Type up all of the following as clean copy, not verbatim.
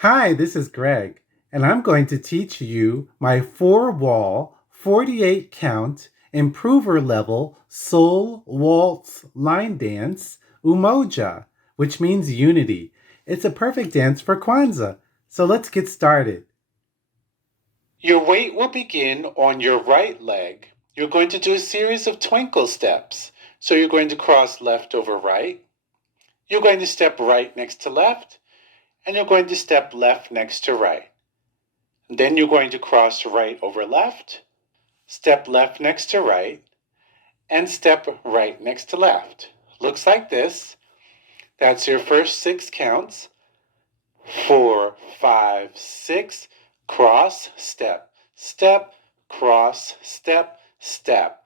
Hi, this is Greg, and I'm going to teach you my 4-wall, 48 count, improver level soul waltz line dance, Umoja, which means unity. It's a perfect dance for Kwanzaa, so let's get started. Your weight will begin on your right leg. You're going to do a series of twinkle steps. So you're going to cross left over right. You're going to step right next to left, and you're going to step left next to right. Then you're going to cross right over left, step left next to right, and step right next to left. Looks like this. That's your first 6 counts. 4, 5, 6. Cross, step, step, cross, step, step.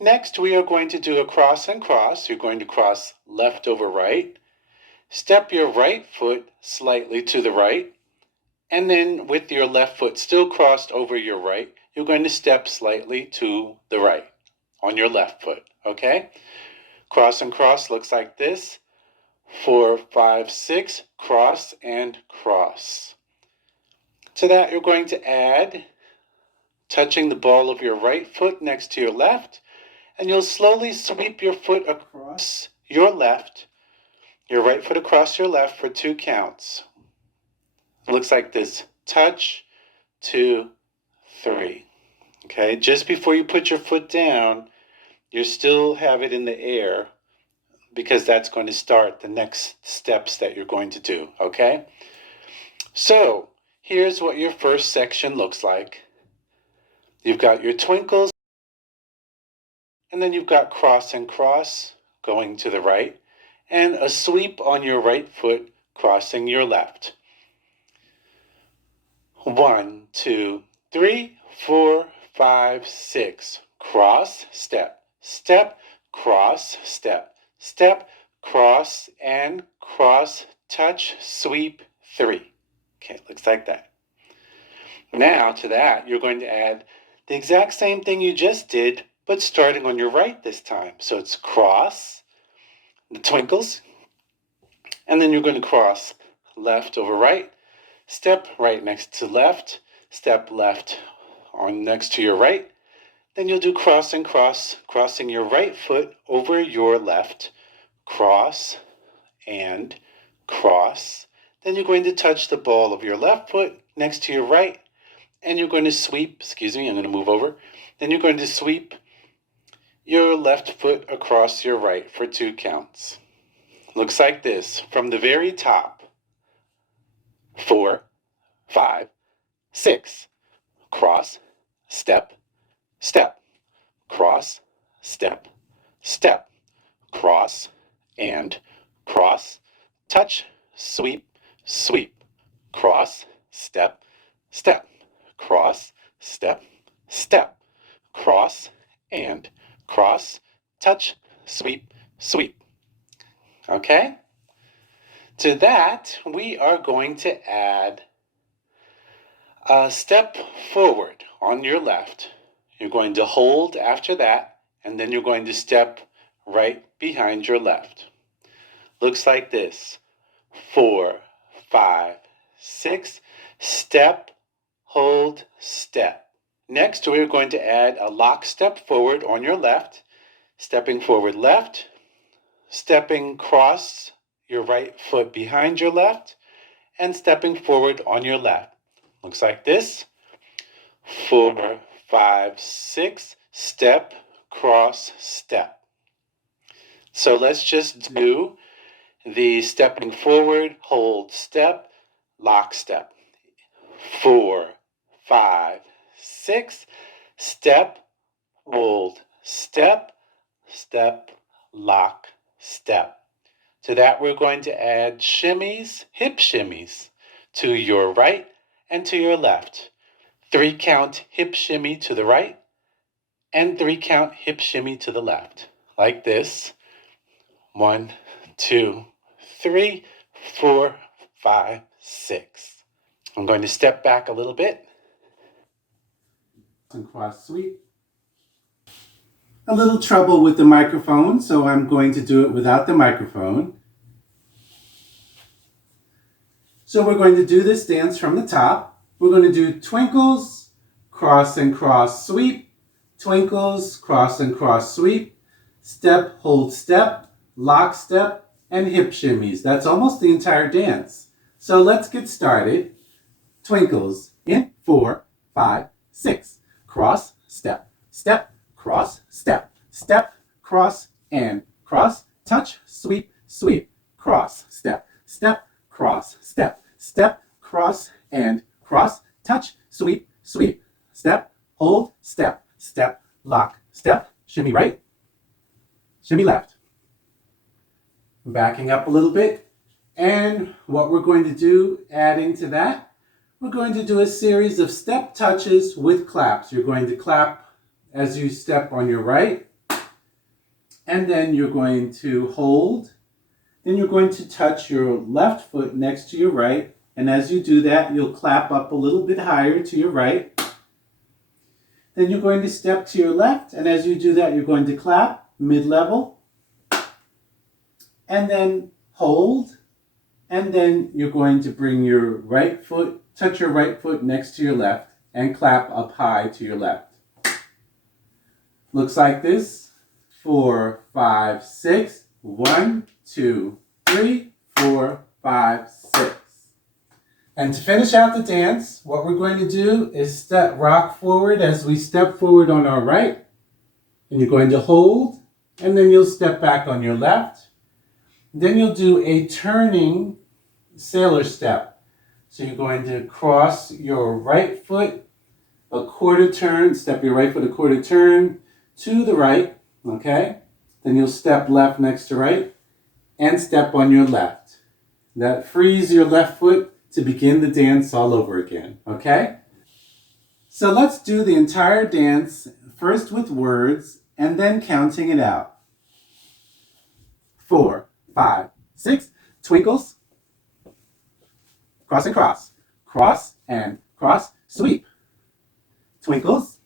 Next, we are going to do a cross and cross. You're going to cross left over right. Step your right foot slightly to the right. And then with your left foot still crossed over your right, you're going to step slightly to the right on your left foot, okay? Cross and cross looks like this. 4, 5, 6, cross and cross. To that, you're going to add touching the ball of your right foot next to your left, and you'll slowly sweep your foot across your left, your right foot across your left for 2 counts. It looks like this. Touch, 2, 3. Okay, just before you put your foot down, you still have it in the air because that's going to start the next steps that you're going to do, okay? So, here's what your first section looks like. You've got your twinkles, and then you've got cross and cross going to the right, and a sweep on your right foot crossing your left. 1, 2, 3, 4, 5, 6. Cross, step, step, cross, step, step, cross, and cross, touch, sweep, 3. Okay, looks like that. Now to that, you're going to add the exact same thing you just did, but starting on your right this time. So it's cross, the twinkles, and then you're going to cross left over right, step right next to left, step left on next to your right. Then you'll do cross and cross, crossing your right foot over your left, cross and cross. Then you're going to touch the ball of your left foot next to your right, and you're going to sweep, I'm going to move over. Then you're going to sweep your left foot across your right for 2 counts. Looks like this from the very top. 4, 5, 6. Cross, step, step, cross, step, step, cross, and cross, touch, sweep, sweep, cross, step, step, cross, step, step, cross, and cross, touch, sweep, sweep. Okay? To that, we are going to add a step forward on your left. You're going to hold after that, and then you're going to step right behind your left. Looks like this. 4, 5, 6. Step, hold, step. Next, we're going to add a lock step forward on your left, stepping forward left, stepping cross your right foot behind your left, and stepping forward on your left. Looks like this. 4, 5, 6. Step, cross, step. So let's just do the stepping forward, hold, step, lock, step. 4, 5, 6. Step, hold, step, step, lock, step. To that, we're going to add shimmies, hip shimmies, to your right and to your left. 3 count hip shimmy to the right, and 3 count hip shimmy to the left. Like this. 1, 2, 3, 4, 5, 6. I'm going to step back a little bit. And cross sweep. A little trouble with the microphone, so I'm going to do it without the microphone. So we're going to do this dance from the top. We're going to do twinkles, cross and cross sweep, twinkles, cross and cross sweep, step, hold step, lock step, and hip shimmies. That's almost the entire dance. So let's get started. Twinkles in 4, 5, 6. Cross, step, step, cross, step, step, cross, and cross, touch, sweep, sweep, cross, step, step, cross, step, step, cross, and cross, touch, sweep, sweep, step, hold, step, step, lock, step, shimmy right, shimmy left. Backing up a little bit, and what we're going to do, adding to that, we're going to do a series of step touches with claps. You're going to clap as you step on your right, and then you're going to hold. Then you're going to touch your left foot next to your right, and as you do that, you'll clap up a little bit higher to your right. Then you're going to step to your left, and as you do that, you're going to clap mid-level, and then hold, and then you're going to bring your right foot, touch your right foot next to your left, and clap up high to your left. Looks like this. 4, 5, 6. 1, 2, 3, 4, 5, 6. And to finish out the dance, what we're going to do is step, rock forward as we step forward on our right. And you're going to hold, and then you'll step back on your left. Then you'll do a turning sailor step. So you're going to cross your right foot a quarter turn, step your right foot a quarter turn to the right, okay? Then you'll step left next to right and step on your left. That frees your left foot to begin the dance all over again, okay? So let's do the entire dance, first with words and then counting it out. 4, 5, 6. Twinkles, cross and cross, cross and cross, sweep. Twinkles,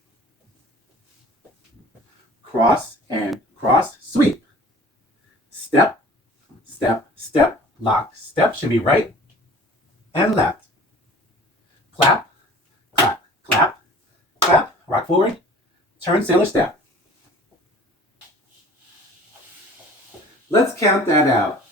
cross and cross, sweep. Step, step, step, lock, step, shimmy right and left. Clap, clap, clap, clap, rock forward, turn sailor step. Let's count that out.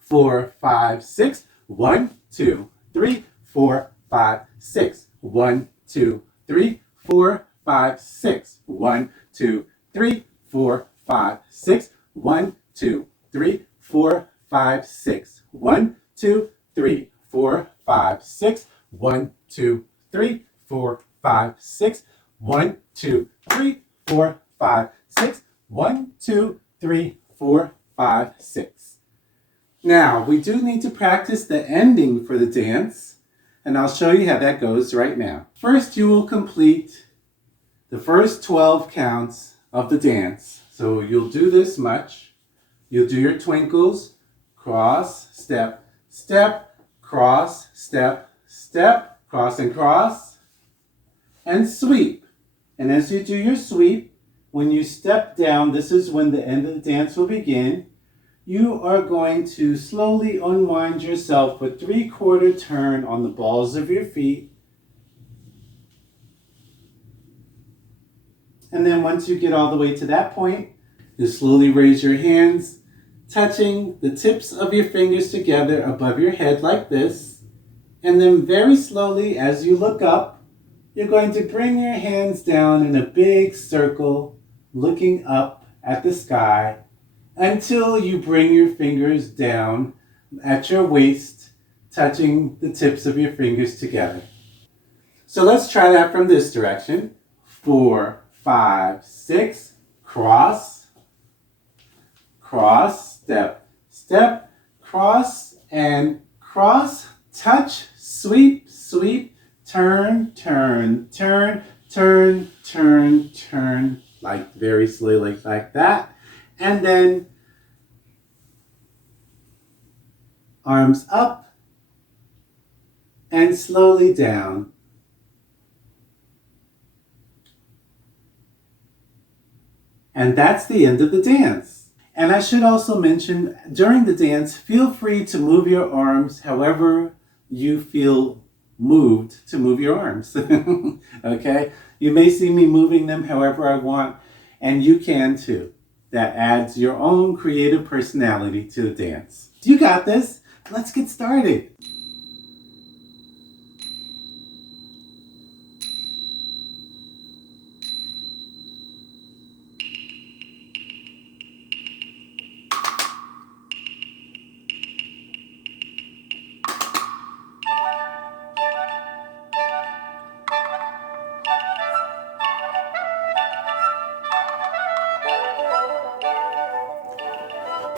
4, 5, 6. 1, 2, 3, 4, 5, 6. 1, 2, 3, 4, 5, 6. 1, 2, 3, 4, 5, 6. 1, 2, 3, 4, 5, 6. 1, 2, 3, 4, 5, 6. 1, 2, 3, 4, 5, 6. 1, 2, 3, 4, 5, 6. 1, 2, 3, 4, 5, 6. Now, we do need to practice the ending for the dance, and I'll show you how that goes right now. First, you will complete the first 12 counts of the dance. So you'll do this much. You'll do your twinkles, cross, step, step, cross, step, step, cross and cross, and sweep. And as you do your sweep, when you step down, this is when the end of the dance will begin. You are going to slowly unwind yourself with 3/4 turn on the balls of your feet. And then once you get all the way to that point, you slowly raise your hands, touching the tips of your fingers together above your head like this. And then very slowly, as you look up, you're going to bring your hands down in a big circle, looking up at the sky, until you bring your fingers down at your waist, touching the tips of your fingers together. So let's try that from this direction. 4, 5, 6, cross, cross, step, step, cross, and cross, touch, sweep, sweep, turn, turn, turn, turn, turn, turn, like very slowly like that. And then arms up and slowly down. And that's the end of the dance. And I should also mention, during the dance, feel free to move your arms however you feel moved to move your arms. Okay? You may see me moving them however I want, and you can too. That adds your own creative personality to the dance. You got this. Let's get started.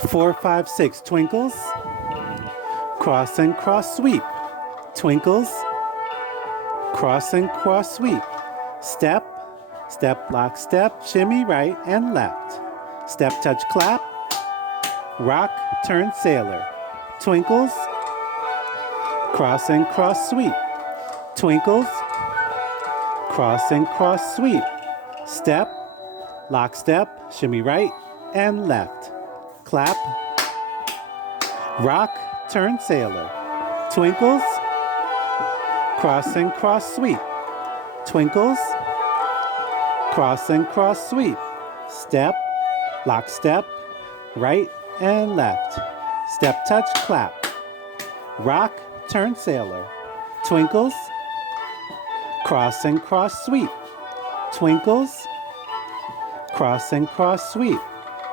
Four, five, six, twinkles. Cross and cross sweep. Twinkles. Cross and cross sweep. Step, step, lock, step, shimmy right and left. Step, touch, clap. Rock, turn, sailor. Twinkles. Cross and cross sweep. Twinkles. Cross and cross sweep. Step, lock, step, shimmy right and left. Clap. Rock, turn, sailor. Twinkles. Cross and cross sweep. Twinkles. Cross and cross sweep. Step, lock, step, right and left. Step, touch, clap. Rock, turn, sailor. Twinkles. Cross and cross sweep. Twinkles. Cross and cross sweep.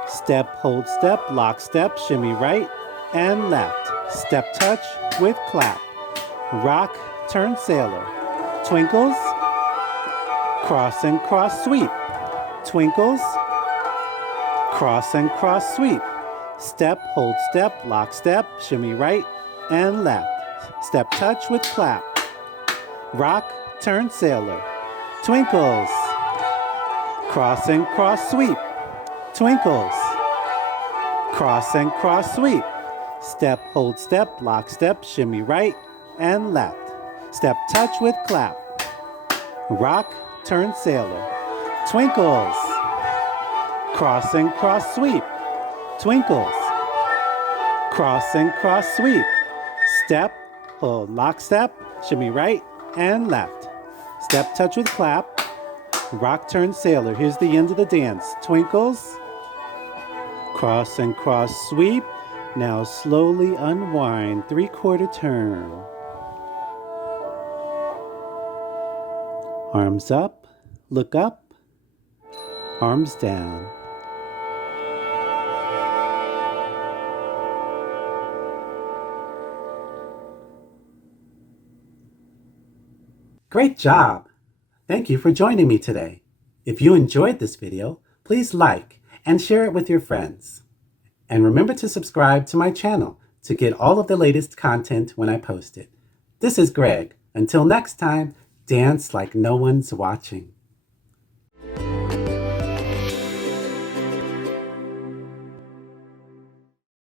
Step, hold, step, lock, step, shimmy right and left. Step, touch with clap. Rock, turn, sailor. Twinkles. Cross and cross sweep. Twinkles. Cross and cross sweep. Step, hold, step, lock, step, shimmy right and left. Step, touch with clap. Rock, turn, sailor. Twinkles. Cross and cross sweep. Twinkles. Cross and cross sweep. Step, hold, step, lock, step, shimmy right and left. Step, touch with clap. Rock, turn, sailor. Twinkles. Cross and cross sweep. Twinkles. Cross and cross sweep. Step, hold, lock, step, shimmy right and left. Step, touch with clap. Rock, turn, sailor. Here's the end of the dance. Twinkles. Cross and cross sweep. Now slowly unwind. 3/4 turn. Arms up. Look up. Arms down. Great job! Thank you for joining me today. If you enjoyed this video, please like and share it with your friends. And remember to subscribe to my channel to get all of the latest content when I post it. This is Greg. Until next time, dance like no one's watching.